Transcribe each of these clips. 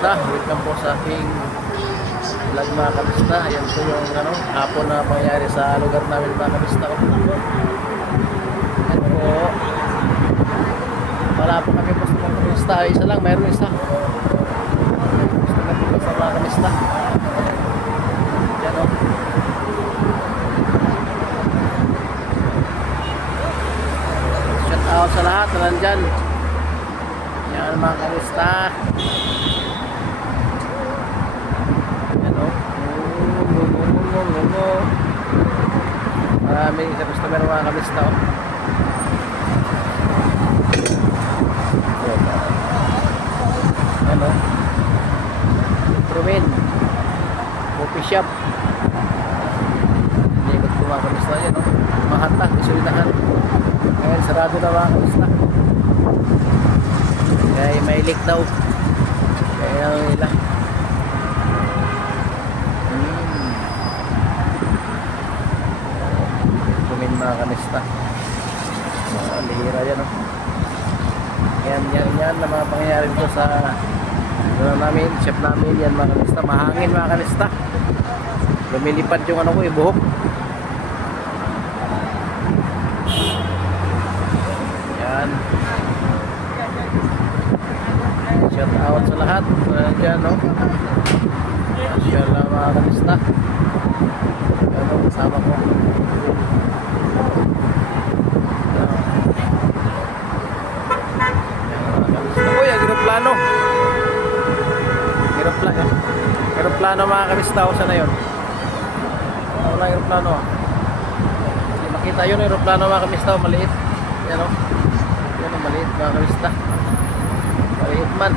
kamista, welcome po sa aking vlog mga kamista. Ayan po yung hapon na pangyayari sa lugar namin mga kamista. Ayan po, wala po kami gusto mga kamista, isa lang, mayroon isa gusto kami po sa mga kamista. Ayan o, shout out sa lahat na nandyan. Yan mga kamista. Yan o. Maraming isa customer mga kamista o. Yan o. Trumin. Coffee shop. Hindi ikot ko mga kamista. Yan o. Mahatag, isulitahan. Ngayon sarado na mga kamista. Kaya may leak daw. Kaya nila. Kumin mga kamista. Lihira yan. Yan na mga pangyayari dito sa namin, chef namin. Yan mga kamista. Mahangin mga kamista. Lumilipad yung ko, buhok. Yan. Shout out sa lahat dyan, no? Mashallah mga kamista. Yan o, kasama ko. Uy, aeroplano. Aeroplano mga kamista. O, sana yun? Wala aeroplano. Makita yun, aeroplano mga kamista. Maliit. Yan o. Yan o, maliit mga kamista. Maliit man.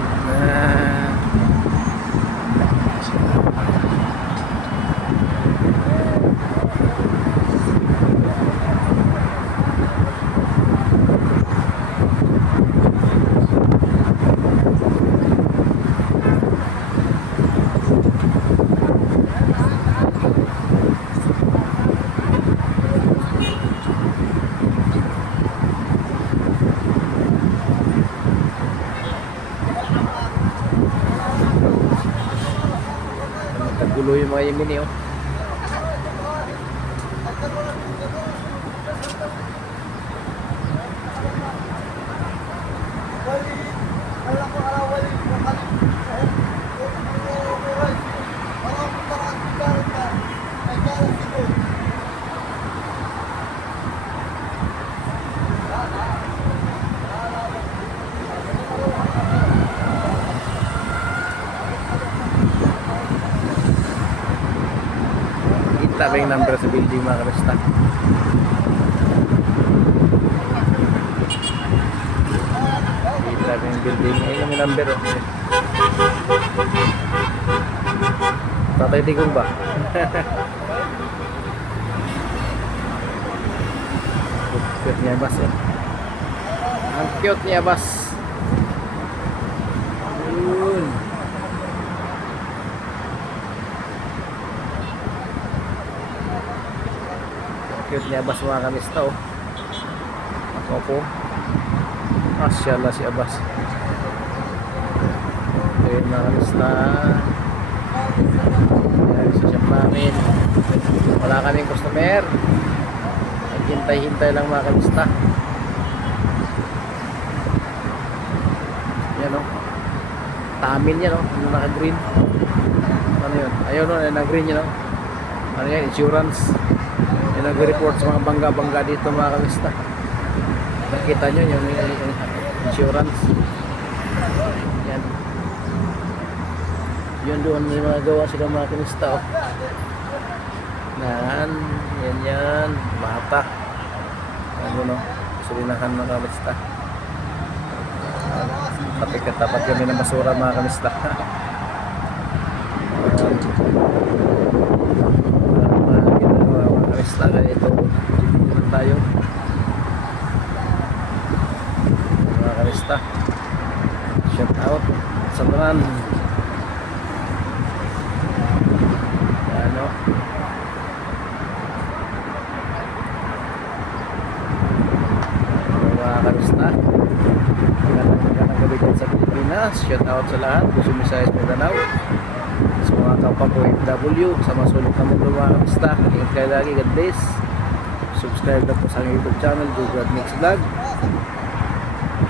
Gulo yung mga yemini oh. Kita yung number sa building mga kamista. Kita yung building. Ayun yung number oh. Tatay Digong ba? Cute niya bas eh. Ang cute niya bas. Yun. Cute niya Abbas mga kamista oh. Ako po. Masyaallah si Abbas. Ayun mga kamista. Ayan si chef namin. Wala kaming customer. Naghintay-hintay lang mga kamista. Yan oh. Tamin yan oh. Ano naka-green. Ano yun? Ayun oh. Naka-green yun oh. Ano yan? Insurance. Yung nag-report sa mga bangga-bangga dito mga kamista. Nakita nyo yung insurance. Yan. Yun doon may mga gawa sila mga kamista oh. Yan. Bata. Ano no? Sulinahan mga kamista. Tapat kami ng basura mga kamista. Kamista kaya ito naman tayo mga kamista. Shout out sa tanan. Ano mga kamista. Magandang gabi dyan sa Pilipinas. Shout out sa lahat. Luzon, Visayas, Mindanao. Sa mga kapwa ko OFW, sa mga sulok na mundo mga kamista. Ingat kayo lagi. God bless. Subscribe na po sa aking YouTube channel, Jugad Mix Vlog.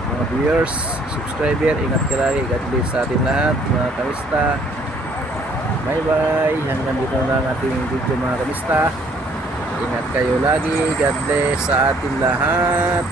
Mga viewers, subscriber, ingat kayo lagi. God bless sa atin lahat mga kamista. Bye bye. Hanggang dito na ang ating video mga kamista. Ingat kayo lagi. God bless sa atin lahat.